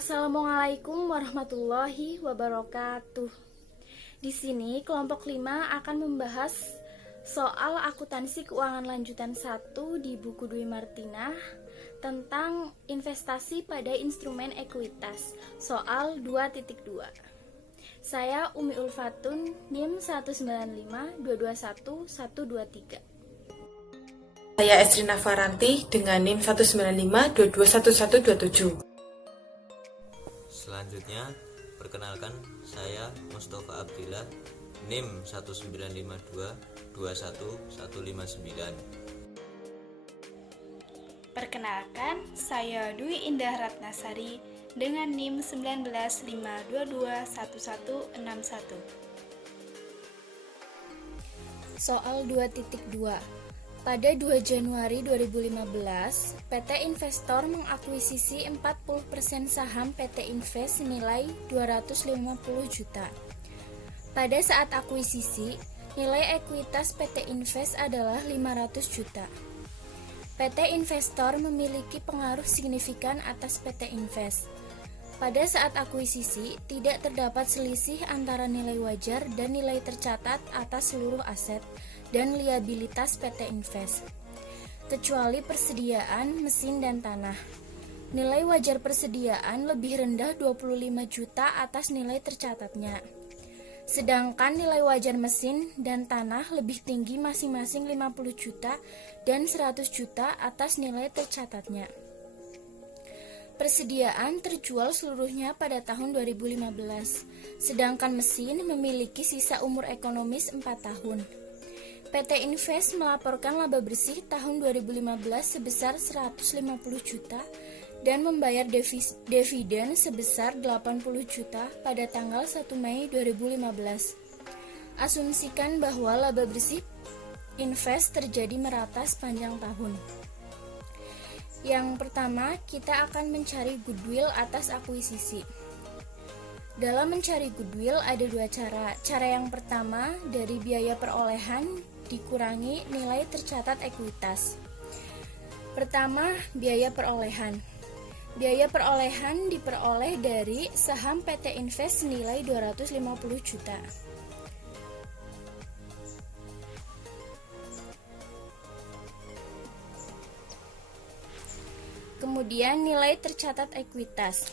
Assalamualaikum warahmatullahi wabarakatuh. Di sini kelompok 5 akan membahas soal akuntansi keuangan lanjutan 1 di buku Dwi Martinah tentang investasi pada instrumen ekuitas, soal 2.2. Saya Umi Ulfatun, NIM 195221123. Saya Estrina Faranti dengan NIM 195221127. Selanjutnya, perkenalkan saya Mustafa Abdillah, NIM 195221159. Perkenalkan, saya Dwi Indah Ratnasari dengan NIM 195221161. Soal 2.2. Pada 2 Januari 2015, PT Investor mengakuisisi 40% saham PT Invest senilai 250 juta. Pada saat akuisisi, nilai ekuitas PT Invest adalah 500 juta. PT Investor memiliki pengaruh signifikan atas PT Invest. Pada saat akuisisi, tidak terdapat selisih antara nilai wajar dan nilai tercatat atas seluruh aset dan liabilitas PT Invest, kecuali persediaan mesin dan tanah. Nilai wajar persediaan lebih rendah 25 juta atas nilai tercatatnya. Sedangkan nilai wajar mesin dan tanah lebih tinggi masing-masing 50 juta dan 100 juta atas nilai tercatatnya. Persediaan terjual seluruhnya pada tahun 2015, sedangkan mesin memiliki sisa umur ekonomis 4 tahun. PT Invest melaporkan laba bersih tahun 2015 sebesar 150 juta dan membayar dividen sebesar 80 juta pada tanggal 1 Mei 2015. Asumsikan bahwa laba bersih Invest terjadi merata sepanjang tahun. Yang pertama, kita akan mencari goodwill atas akuisisi. Dalam mencari goodwill ada dua cara. Cara yang pertama, dari biaya perolehan dikurangi nilai tercatat ekuitas. Pertama, biaya perolehan. Biaya perolehan diperoleh dari saham PT Invest senilai 250 juta. Kemudian nilai tercatat ekuitas.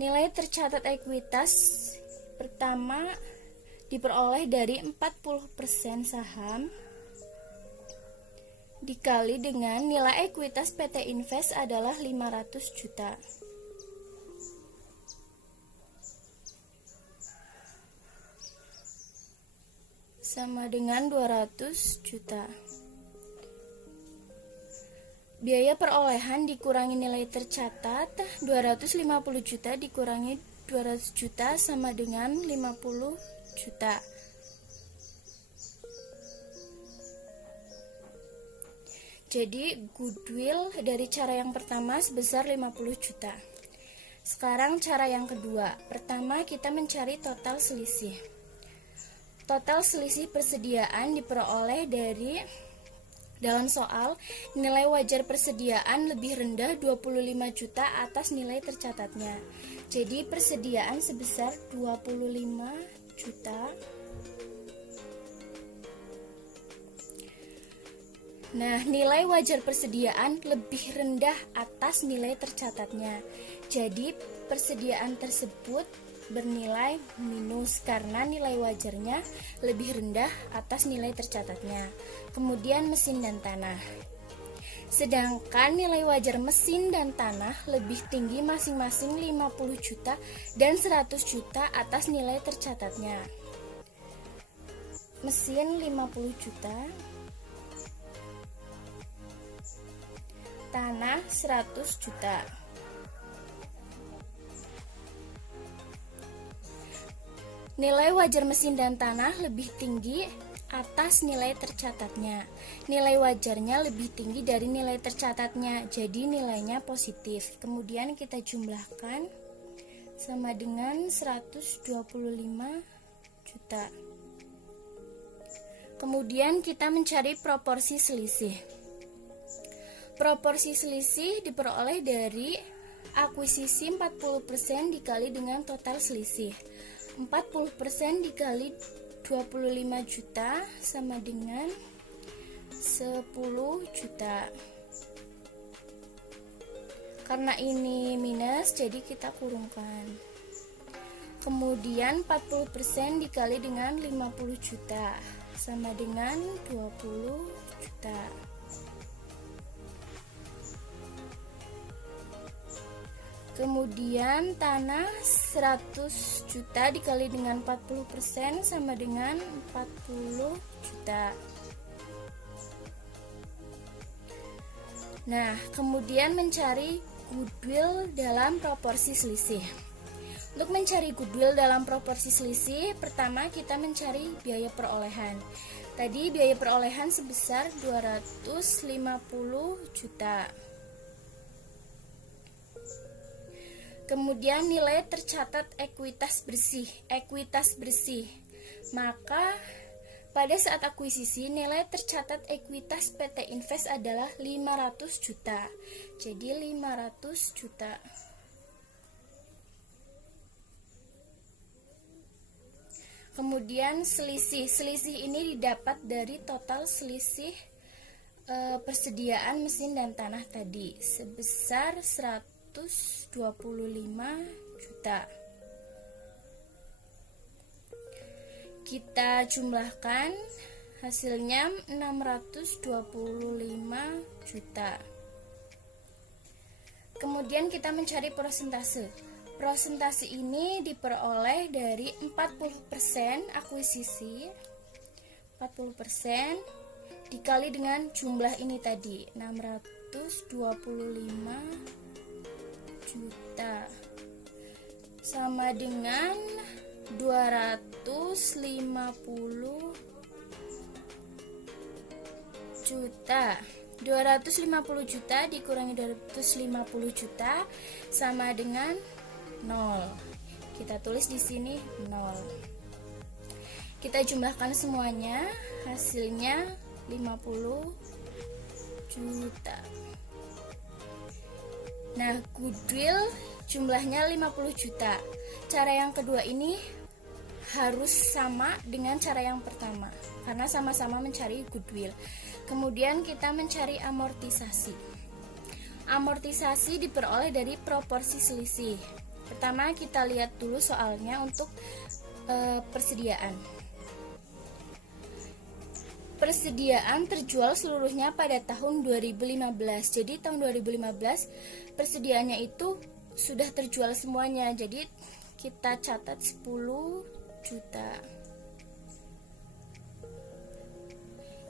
Nilai tercatat ekuitas pertama diperoleh dari 40% saham dikali dengan nilai ekuitas PT Invest adalah 500 juta. Sama dengan 200 juta. Biaya perolehan dikurangi nilai tercatat, 250 juta dikurangi 200 juta sama dengan 50 juta. Jadi goodwill dari cara yang pertama sebesar 50 juta. Sekarang cara yang kedua. Pertama kita mencari total selisih. Total selisih persediaan diperoleh dari dalam soal nilai wajar persediaan lebih rendah 25 juta atas nilai tercatatnya. Jadi persediaan sebesar 25 juta. Nah, nilai wajar persediaan lebih rendah atas nilai tercatatnya. Jadi persediaan tersebut bernilai minus karena nilai wajarnya lebih rendah atas nilai tercatatnya. Kemudian mesin dan tanah. Sedangkan nilai wajar mesin dan tanah lebih tinggi masing-masing 50 juta dan 100 juta atas nilai tercatatnya. Mesin 50 juta, tanah 100 juta. Nilai wajar mesin dan tanah lebih tinggi atas nilai tercatatnya. Nilai wajarnya lebih tinggi dari nilai tercatatnya, jadi nilainya positif. Kemudian kita jumlahkan sama dengan 125 juta. Kemudian kita mencari proporsi selisih. Proporsi selisih diperoleh dari akuisisi 40% dikali dengan total selisih. 40% dikali 25 juta sama dengan 10 juta. Karena ini minus, jadi kita kurungkan. Kemudian 40% dikali dengan 50 juta sama dengan 20 juta. Kemudian tanah 100 juta dikali dengan 40% sama dengan 40 juta. Nah, kemudian mencari goodwill dalam proporsi selisih. Untuk mencari goodwill dalam proporsi selisih, pertama kita mencari biaya perolehan. Tadi biaya perolehan sebesar 250 juta. Kemudian nilai tercatat ekuitas bersih. Maka pada saat akuisisi nilai tercatat ekuitas PT Invest adalah 500 juta. Jadi 500 juta. Kemudian selisih ini didapat dari total selisih persediaan mesin dan tanah tadi sebesar 125 juta. Kita jumlahkan, hasilnya 625 juta. Kemudian kita mencari persentase. Persentase ini diperoleh dari 40% akuisisi, 40% dikali dengan jumlah ini tadi, 625 juta sama dengan 250 juta. 250 juta dikurangi 250 juta sama dengan 0. Kita tulis di sini 0. Kita jumlahkan semuanya, hasilnya 50 juta. Nah, goodwill jumlahnya 50 juta. Cara yang kedua ini harus sama dengan cara yang pertama karena sama-sama mencari goodwill. Kemudian kita mencari amortisasi. Amortisasi diperoleh dari proporsi selisih. Pertama kita lihat dulu soalnya untuk persediaan. Persediaan terjual seluruhnya pada tahun 2015. Jadi tahun 2015 persediaannya itu sudah terjual semuanya. Jadi kita catat 10 juta.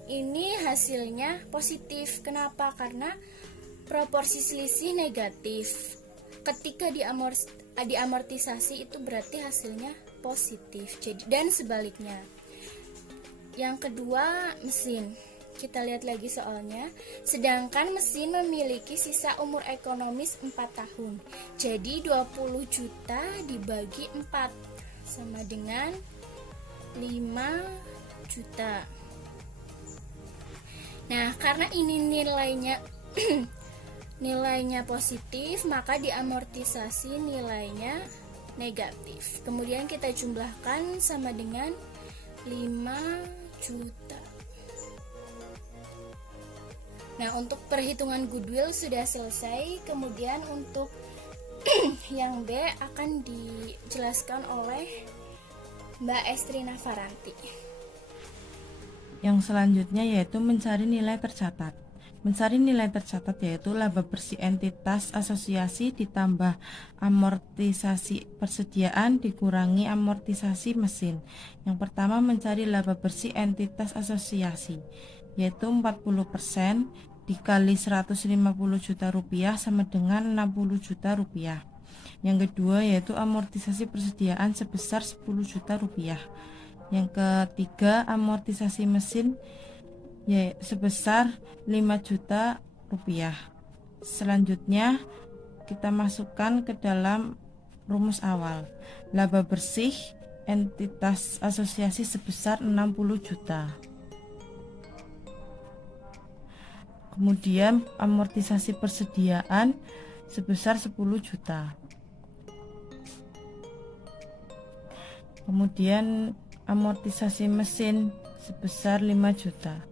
Ini hasilnya positif. Kenapa? Karena proporsi selisih negatif. Ketika diamortisasi itu berarti hasilnya positif. Jadi dan sebaliknya. Yang kedua, mesin. Kita lihat lagi soalnya. Sedangkan mesin memiliki sisa umur ekonomis 4 tahun. Jadi 20 juta dibagi 4 sama dengan 5 juta. Nah, karena ini nilainya nilainya positif, maka diamortisasi nilainya negatif. Kemudian kita jumlahkan sama dengan 5 juta. Nah, untuk perhitungan goodwill sudah selesai. Kemudian untuk yang B akan dijelaskan oleh Mbak Estrina Faranti. Yang selanjutnya yaitu mencari nilai tercatat. Mencari nilai tercatat yaitu laba bersih entitas asosiasi ditambah amortisasi persediaan dikurangi amortisasi mesin. Yang pertama mencari laba bersih entitas asosiasi yaitu 40% dikali 150 juta rupiah sama dengan 60 juta rupiah. Yang kedua yaitu amortisasi persediaan sebesar 10 juta rupiah. Yang ketiga amortisasi mesin sebesar 5 juta rupiah. Selanjutnya kita masukkan ke dalam rumus awal. Laba bersih entitas asosiasi sebesar 60 juta. Kemudian amortisasi persediaan sebesar 10 juta. Kemudian amortisasi mesin sebesar 5 juta.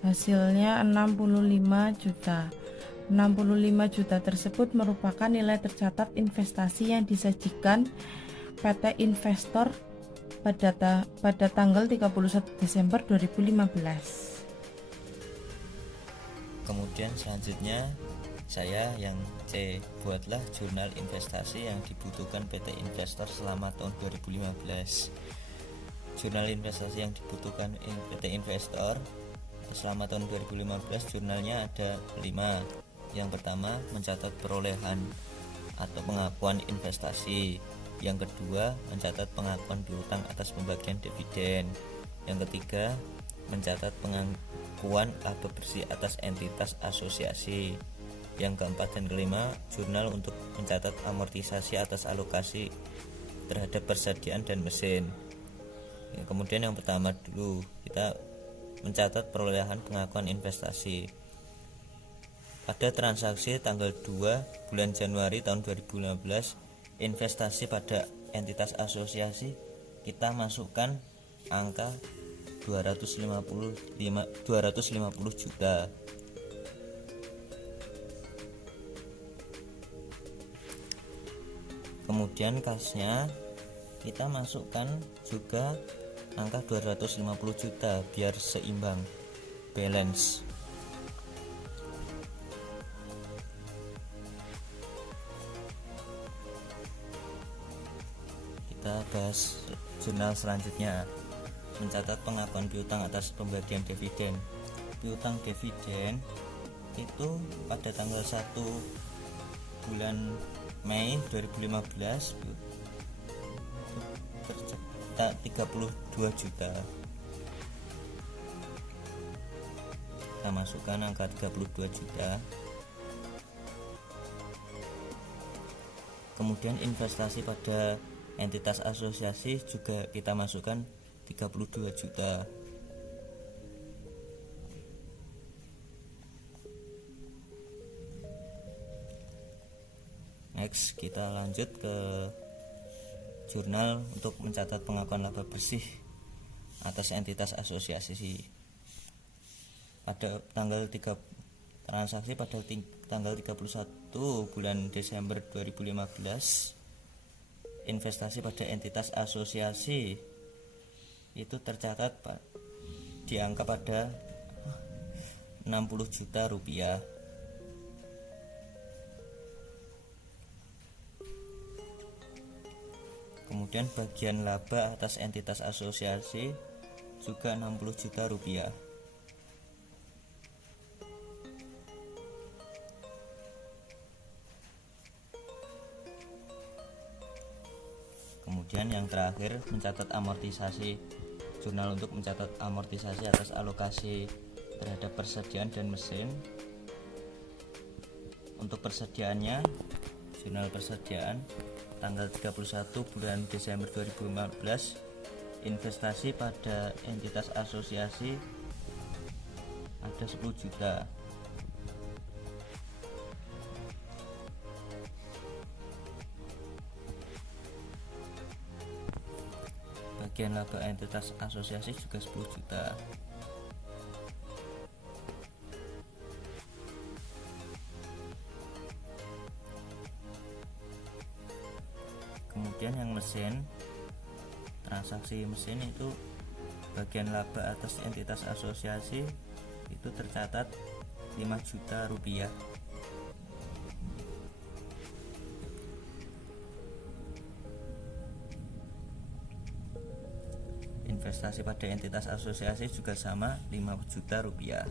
Hasilnya 65 juta. 65 juta tersebut merupakan nilai tercatat investasi yang disajikan PT Investor pada tanggal 31 Desember 2015. Kemudian selanjutnya saya yang C, buatlah jurnal investasi yang dibutuhkan PT Investor selama tahun 2015. Jurnal investasi yang dibutuhkan PT Investor selama tahun 2015 jurnalnya ada 5. Yang pertama, mencatat perolehan atau pengakuan investasi. Yang kedua, mencatat pengakuan piutang atas pembagian dividen. Yang ketiga, mencatat pengakuan laba bersih atas entitas asosiasi. Yang keempat dan kelima, jurnal untuk mencatat amortisasi atas alokasi terhadap persediaan dan mesin. Kemudian yang pertama dulu, kita mencatat perolehan pengakuan investasi. Pada transaksi tanggal 2 bulan Januari tahun 2015, investasi pada entitas asosiasi kita masukkan angka 250 juta. Kemudian kasnya kita masukkan juga angka 250 juta biar seimbang balance. Kita bahas jurnal selanjutnya, mencatat pengakuan piutang atas pembagian dividen. Piutang dividen itu pada tanggal 1 bulan Mei 2015 tercatat 32 juta. Kita masukkan angka 32 juta. Kemudian investasi pada entitas asosiasi juga kita masukkan 32 juta. Next, kita lanjut ke jurnal untuk mencatat pengakuan laba bersih atas entitas asosiasi. Pada tanggal 3 transaksi pada tanggal 31 bulan Desember 2015, investasi pada entitas asosiasi itu tercatat di angka pada 60 juta rupiah. Kemudian bagian laba atas entitas asosiasi juga 60 juta rupiah. Kemudian yang terakhir, mencatat amortisasi. Jurnal untuk mencatat amortisasi atas alokasi terhadap persediaan dan mesin. Untuk persediaannya, jurnal persediaan tanggal 31 bulan Desember 2015, investasi pada entitas asosiasi ada 10 juta. Bagian laba entitas asosiasi juga 10 juta. Kemudian yang mesin, transaksi mesin itu bagian laba atas entitas asosiasi itu tercatat 5 juta rupiah. Investasi pada entitas asosiasi juga sama, 5 juta rupiah.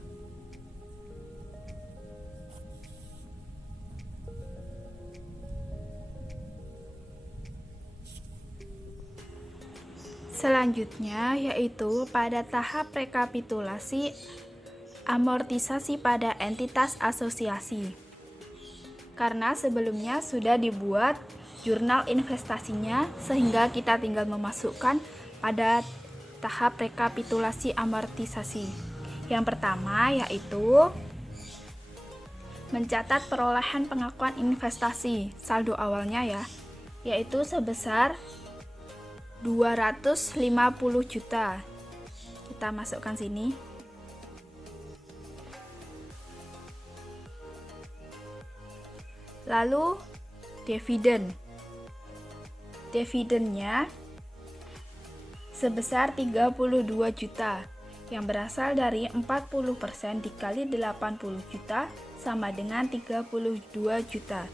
Selanjutnya yaitu pada tahap rekapitulasi amortisasi pada entitas asosiasi. Karena sebelumnya sudah dibuat jurnal investasinya, sehingga kita tinggal memasukkan pada tahap rekapitulasi amortisasi. Yang pertama yaitu mencatat perolehan pengakuan investasi saldo awalnya ya, yaitu sebesar 250 juta. Kita masukkan sini. Lalu dividen. Dividennya sebesar 32 juta yang berasal dari 40% dikali 80 juta sama dengan 32 juta.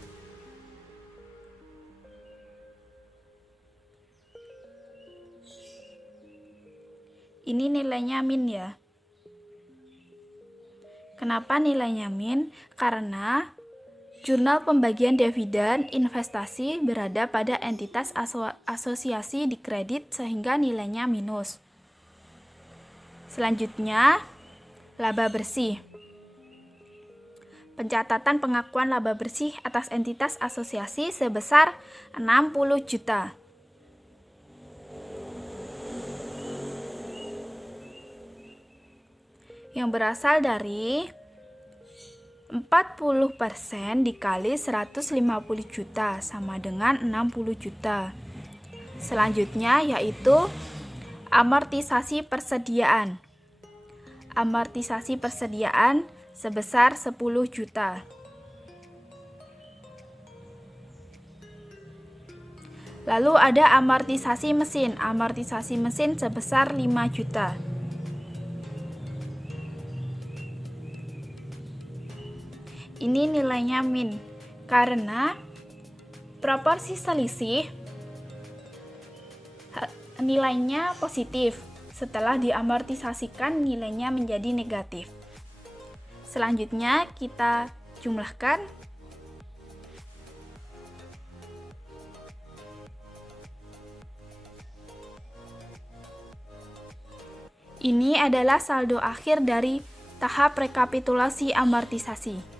Ini nilainya min ya. Kenapa nilainya min? Karena jurnal pembagian dividen investasi berada pada entitas asosiasi dikredit sehingga nilainya minus. Selanjutnya, laba bersih. Pencatatan pengakuan laba bersih atas entitas asosiasi sebesar 60 juta. Yang berasal dari 40% dikali 150 juta sama dengan 60 juta. Selanjutnya yaitu amortisasi persediaan. Amortisasi persediaan sebesar 10 juta. Lalu ada amortisasi mesin. Amortisasi mesin sebesar 5 juta. Ini nilainya min karena proporsi selisih nilainya positif. Setelah diamortisasikan nilainya menjadi negatif. Selanjutnya kita jumlahkan. Ini adalah saldo akhir dari tahap rekapitulasi amortisasi.